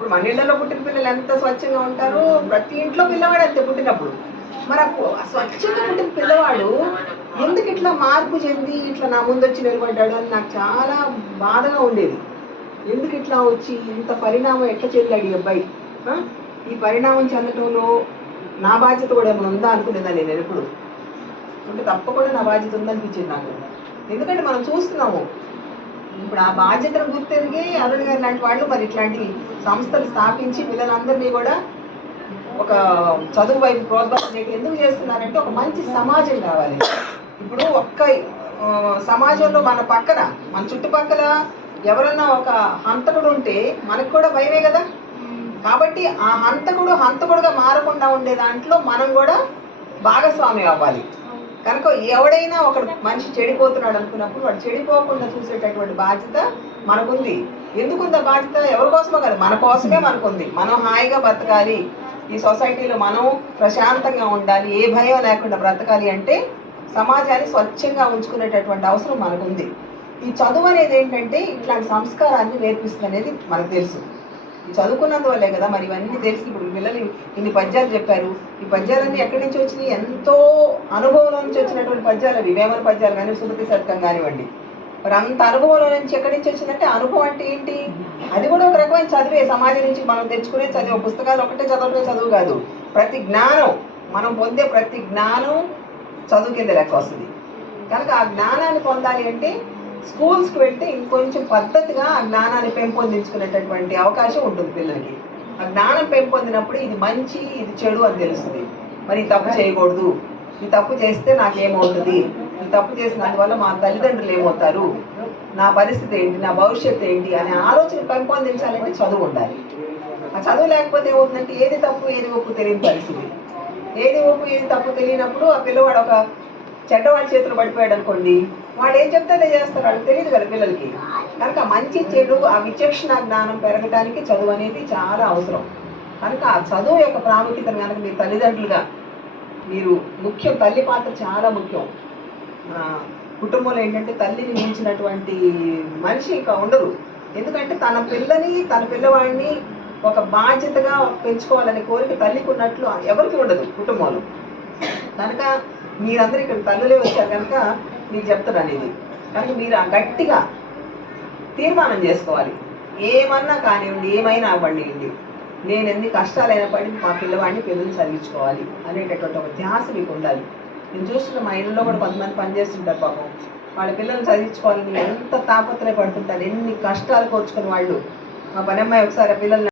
ఇప్పుడు మన ఇళ్లలో పుట్టిన పిల్లలు ఎంత స్వచ్ఛంగా ఉంటారో ప్రతి ఇంట్లో పిల్లవాడు అంతే పుట్టినప్పుడు. మరి ఆ స్వచ్ఛంగా పుట్టిన పిల్లవాడు ఎందుకు ఇట్లా మార్పు చెంది ఇట్లా నా ముందు వచ్చి నిలబడ్డాడు అని నాకు చాలా బాధగా ఉండేది. ఎందుకు ఇట్లా వచ్చి ఇంత పరిణామం ఎట్లా చెందాడు ఈ అబ్బాయి? ఈ పరిణామం చెందటంలో నా బాధ్యత కూడా ఏమైనా ఉందా అనుకునేదా నేను ఎప్పుడు. అంటే తప్పకుండా నా బాధ్యత ఉందనిపించింది నాకు. ఎందుకంటే మనం చూస్తున్నాము ఇప్పుడు ఆ బాధ్యతను గుర్తెరిగి అరుణ్ గారు లాంటి వాళ్ళు మరి ఇట్లాంటి సంస్థలు స్థాపించి పిల్లలందరినీ కూడా ఒక చదువు వైపు ప్రోత్సహించడానికి ఎందుకు చేస్తున్నారంటే ఒక మంచి సమాజం కావాలి. ఇప్పుడు ఒక్క సమాజంలో మన పక్కన మన చుట్టుపక్కల ఎవరన్నా ఒక హంతకుడు ఉంటే మనకు కూడా భయమే కదా. కాబట్టి ఆ హంతకుడుగా మారకుండా ఉండే దాంట్లో మనం కూడా భాగస్వామి అవ్వాలి. కనుక ఎవడైనా ఒక మనిషి చెడిపోతున్నాడు అనుకున్నప్పుడు వాడు చెడిపోకుండా చూసేటటువంటి బాధ్యత మనకుంది. ఎందుకుందా బాధ్యత? ఎవరి కోసమో కాదు, మన కోసమే మనకుంది. మనం హాయిగా బ్రతకాలి, ఈ సొసైటీలో మనం ప్రశాంతంగా ఉండాలి, ఏ భయం లేకుండా బ్రతకాలి అంటే సమాజాన్ని స్వచ్ఛంగా ఉంచుకునేటటువంటి అవసరం మనకుంది. ఈ చదువు అనేది ఏంటంటే ఇట్లాంటి సంస్కారాన్ని నేర్పిస్తుంది అనేది మనకు తెలుసు. చదువుకున్నందువల్లే కదా మరి ఇవన్నీ తెలిసి ఇప్పుడు పిల్లలు ఇన్ని పద్యాలు చెప్పారు. ఈ పద్యాలన్నీ ఎక్కడి నుంచి వచ్చినాయి? ఎంతో అనుభవం నుంచి వచ్చినటువంటి పద్యాలు అవి. వేమన పద్యాలు కానీ సుమతి శతకం కానివ్వండి. మరి అంత అనుభవంలో నుంచి ఎక్కడి నుంచి వచ్చిందంటే అనుభవం అంటే ఏంటి? అది కూడా ఒక రకమైన చదివే. సమాజం నుంచి మనం తెచ్చుకునే చదువు. పుస్తకాలు ఒకటే చదవటమే చదువు కాదు. ప్రతి జ్ఞానం మనం పొందే ప్రతి జ్ఞానం చదువు కింద లెక్క వస్తుంది. కనుక ఆ జ్ఞానాన్ని పొందాలి అంటే స్కూల్స్కి వెళ్తే ఇంకొంచెం పద్ధతిగా ఆ జ్ఞానాన్ని పెంపొందించుకునేటటువంటి అవకాశం ఉంటుంది పిల్లలకి. ఆ జ్ఞానం పెంపొందినప్పుడు ఇది మంచి ఇది చెడు అని తెలుస్తుంది. మరి తప్పు చేయకూడదు, ఈ తప్పు చేస్తే నాకేమవుతుంది, ఈ తప్పు చేసినందువల్ల మా తల్లిదండ్రులు ఏమవుతారు, నా పరిస్థితి ఏంటి, నా భవిష్యత్తు ఏంటి అనే ఆలోచన పెంపొందించాలంటే చదువు ఉండాలి. ఆ చదువు లేకపోతే ఏమవుతుందంటే ఏది తప్పు ఏది ఒప్పు తెలియని పరిస్థితి. ఏది ఒప్పు ఏది తప్పు తెలియనప్పుడు ఆ పిల్లవాడు ఒక చెడ్డవాడి చేతులు పడిపోయాడు అనుకోండి, వాడు ఏం చెప్తే అదే చేస్తారు. వాడికి తెలియదు కదా పిల్లలకి. కనుక మంచి చెడు ఆ విచక్షణ జ్ఞానం పెరగడానికి చదువు అనేది చాలా అవసరం. కనుక ఆ చదువు యొక్క ప్రాముఖ్యతను కనుక మీ తల్లిదండ్రులుగా మీరు ముఖ్యం. తల్లి పాత్ర చాలా ముఖ్యం. కుటుంబంలో ఏంటంటే తల్లిని మించినటువంటి మనిషి ఇంకా ఉండరు. ఎందుకంటే తన పిల్లవాడిని ఒక బాధ్యతగా పెంచుకోవాలనే కోరిక తల్లికి ఉన్నట్లు ఎవరికి ఉండదు కుటుంబంలో. కనుక మీరందరూ ఇక్కడ తల్లులే వచ్చారు కనుక మీకు చెప్తున్నాను ఇది. కనుక మీరు గట్టిగా తీర్మానం చేసుకోవాలి. ఏమన్నా కానివ్వండి, ఏమైనా అవ్వండి, నేను ఎన్ని కష్టాలైనా పడి మా పిల్లల్ని చదివించుకోవాలి అనేటటువంటి ఒక ధ్యాస మీకు ఉండాలి. నేను చూస్తున్న మా ఇళ్ళలో కూడా కొంతమంది పనిచేస్తుంటారు పాపం. వాళ్ళ పిల్లల్ని చదివించుకోవాలని ఎంత తాపత్రయపడుతుంటారు, ఎన్ని కష్టాలు కోర్చుకుని వాళ్ళు. మా పని అమ్మాయి ఒకసారి పిల్లల్ని